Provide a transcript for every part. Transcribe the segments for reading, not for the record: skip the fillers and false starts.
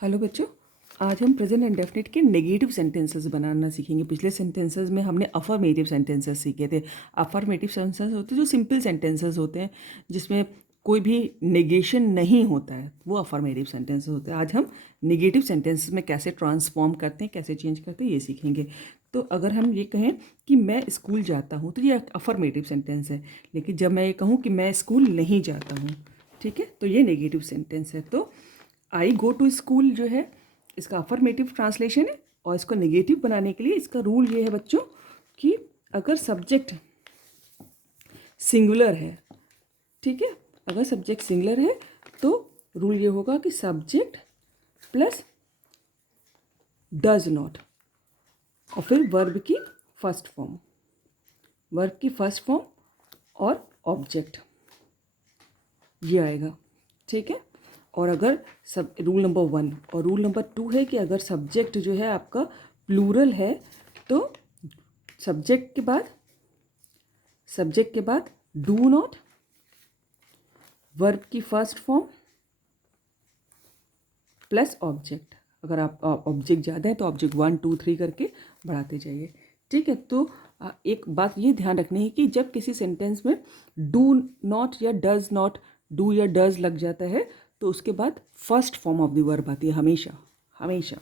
Hello बच्चों, आज हम प्रेजेंट इंडेफिनिट के नेगेटिव सेंटेंसेस बनाना सीखेंगे। पिछले सेंटेंसेस में हमने अफर्मेटिव सेंटेंसेस सीखे थे। अफर्मेटिव सेंटेंसेस होते हैं जो सिंपल सेंटेंसेस होते हैं, जिसमें कोई भी नेगेशन नहीं होता है, वो अफर्मेटिव सेंटेंसेस होते हैं। आज हम नेगेटिव सेंटेंसेस में कैसे ट्रांसफॉर्म करते हैं, कैसे चेंज करते हैं, ये सीखेंगे। तो अगर हम ये कहें कि मैं स्कूल जाता हूँ, तो ये अफर्मेटिव सेंटेंस है। लेकिन जब मैं ये कहूँ कि मैं स्कूल नहीं जाता हूँ, ठीक है, तो ये नेगेटिव सेंटेंस है। तो आई गो टू स्कूल जो है, इसका अफर्मेटिव ट्रांसलेशन है। और इसको नेगेटिव बनाने के लिए इसका रूल ये है बच्चों कि अगर सब्जेक्ट सिंगुलर है, ठीक है, अगर सब्जेक्ट सिंगुलर है तो रूल ये होगा कि सब्जेक्ट प्लस डज नॉट और फिर वर्ब की फर्स्ट फॉर्म, वर्ब की फर्स्ट फॉर्म और ऑब्जेक्ट, ये आएगा, ठीक है। और अगर सब रूल नंबर 1 और रूल नंबर 2 है कि अगर सब्जेक्ट जो है आपका प्लूरल है तो सब्जेक्ट के बाद डू नॉट, वर्ब की फर्स्ट फॉर्म प्लस ऑब्जेक्ट। अगर आप ऑब्जेक्ट ज़्यादा है तो ऑब्जेक्ट 1 2 3 करके बढ़ाते जाइए, ठीक है। तो एक बात ये ध्यान रखनी है कि जब किसी सेंटेंस में डू नॉट या डज नॉट, डू या डज लग जाता है तो उसके बाद first form of the verb आती है हमेशा हमेशा,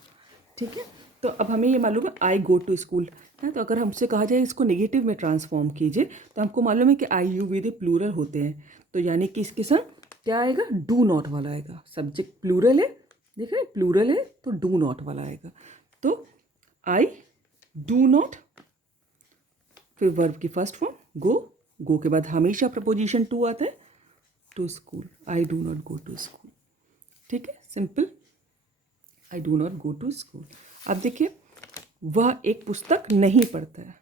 ठीक है। तो अब हमें ये मालूम है आई गो टू स्कूल है, तो अगर हमसे कहा जाए इसको नेगेटिव में ट्रांसफॉर्म कीजिए तो हमको मालूम है कि आई यू वी द प्लूरल होते हैं। तो यानी कि इसके साथ क्या आएगा, डू नॉट वाला आएगा। सब्जेक्ट प्लूरल है, देख रहे हैं, प्लूरल है तो डू नॉट वाला आएगा। तो आई डू नॉट, फिर वर्ब की फर्स्ट फॉर्म गो, गो के बाद हमेशा प्रपोजिशन टू आता है, to school, I do not go to school, ठीक है, simple, I do not go to school. अब देखिए, वह एक पुस्तक नहीं पढ़ता है,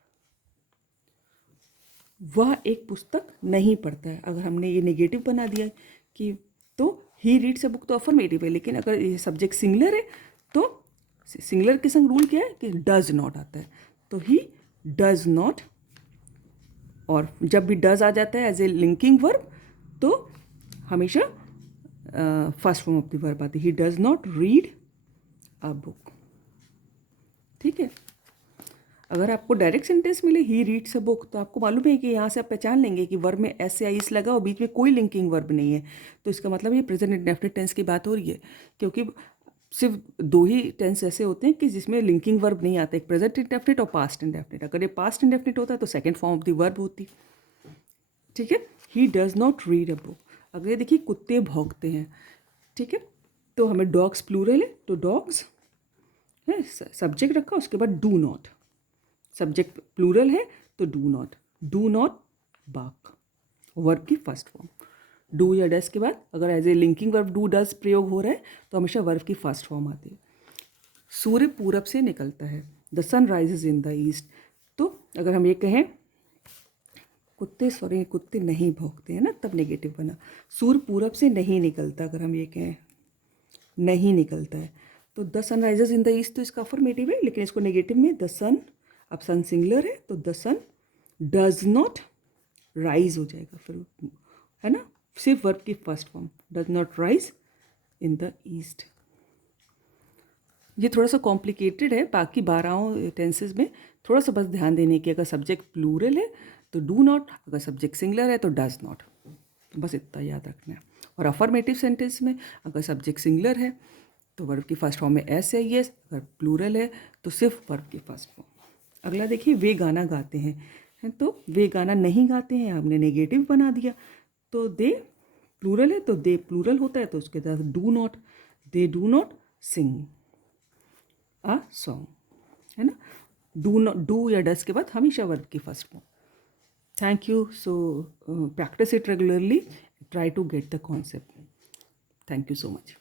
वह एक पुस्तक नहीं पढ़ता है। अगर हमने ये नेगेटिव बना दिया कि तो ही रीड्स अ बुक तो अफर्मेटिव है, लेकिन अगर ये सब्जेक्ट सिंगुलर है तो सिंगुलर के संग रूल क्या है कि डज नॉट आता है, तो ही डज नॉट। और जब भी डज आ जाता है एज ए लिंकिंग वर्ब तो हमेशा first form of the verb आती है, he does not read a book, ठीक है। अगर आपको डायरेक्ट सेंटेंस मिले ही रीड्स अ बुक तो आपको मालूम है कि यहाँ से आप पहचान लेंगे कि वर्ब में एस या इस लगा और बीच में कोई लिंकिंग वर्ब नहीं है, तो इसका मतलब ये प्रेजेंट इंडेफिनिट टेंस की बात हो रही है। क्योंकि सिर्फ दो ही टेंस ऐसे होते हैं कि जिसमें लिंकिंग वर्ब नहीं आता, एक प्रेजेंट इंडेफिनिट और पास्ट इंडेफिनिट। अगर ये पास्ट इंडेफिनिट होता है तो second form of the verb होती, ठीक है। He does not read a book. अगर ये देखिए कुत्ते भौंकते हैं, ठीक है, तो हमें डॉग्स प्लूरल है तो डॉग्स है, सब्जेक्ट रखा, उसके बाद डू नॉट, सब्जेक्ट प्लूरल है तो डू नॉट बार्क, वर्ब की फर्स्ट फॉर्म। डू या डस के बाद अगर as a linking verb do does प्रयोग हो रहा है तो हमेशा वर्ब की फर्स्ट फॉर्म आती है। सूर्य पूरब से निकलता है, the sun rises in the east. तो अगर हम ये कहें कुत्ते नहीं भौंकते हैं ना, तब नेगेटिव बना। सूर्य पूरब से नहीं निकलता, अगर हम ये कहें नहीं निकलता है तो the sun rises in the east, तो इसका अफर्मेटिव है, लेकिन इसको नेगेटिव में द सन, अब सन सिंगुलर है तो the sun does not rise हो जाएगा, फिर है ना, सिर्फ वर्ब की first form, does not rise in the east. ये थोड़ा सा कॉम्प्लिकेटेड है, बाकी 12 टेंसेज में थोड़ा सा बस ध्यान देने की, अगर सब्जेक्ट प्लूरल है तो डू नॉट, अगर सब्जेक्ट सिंगुलर है तो डज नॉट, बस इतना याद रखना है। और अफर्मेटिव सेंटेंस में अगर सब्जेक्ट सिंगुलर है तो वर्ब की फर्स्ट फॉर्म में एस या यस, अगर प्लूरल है तो सिर्फ वर्ब की फर्स्ट फॉर्म। अगला देखिए, वे गाना गाते हैं, तो वे गाना नहीं गाते हैं, हमने नेगेटिव बना दिया। तो दे प्लूरल है तो दे प्लूरल होता है तो उसके साथ do not, they do not sing a song, है ना। डू या डस के बाद हमेशा वर्ब की first form. Thank you. So practice it regularly, try to get the concept. Thank you so much.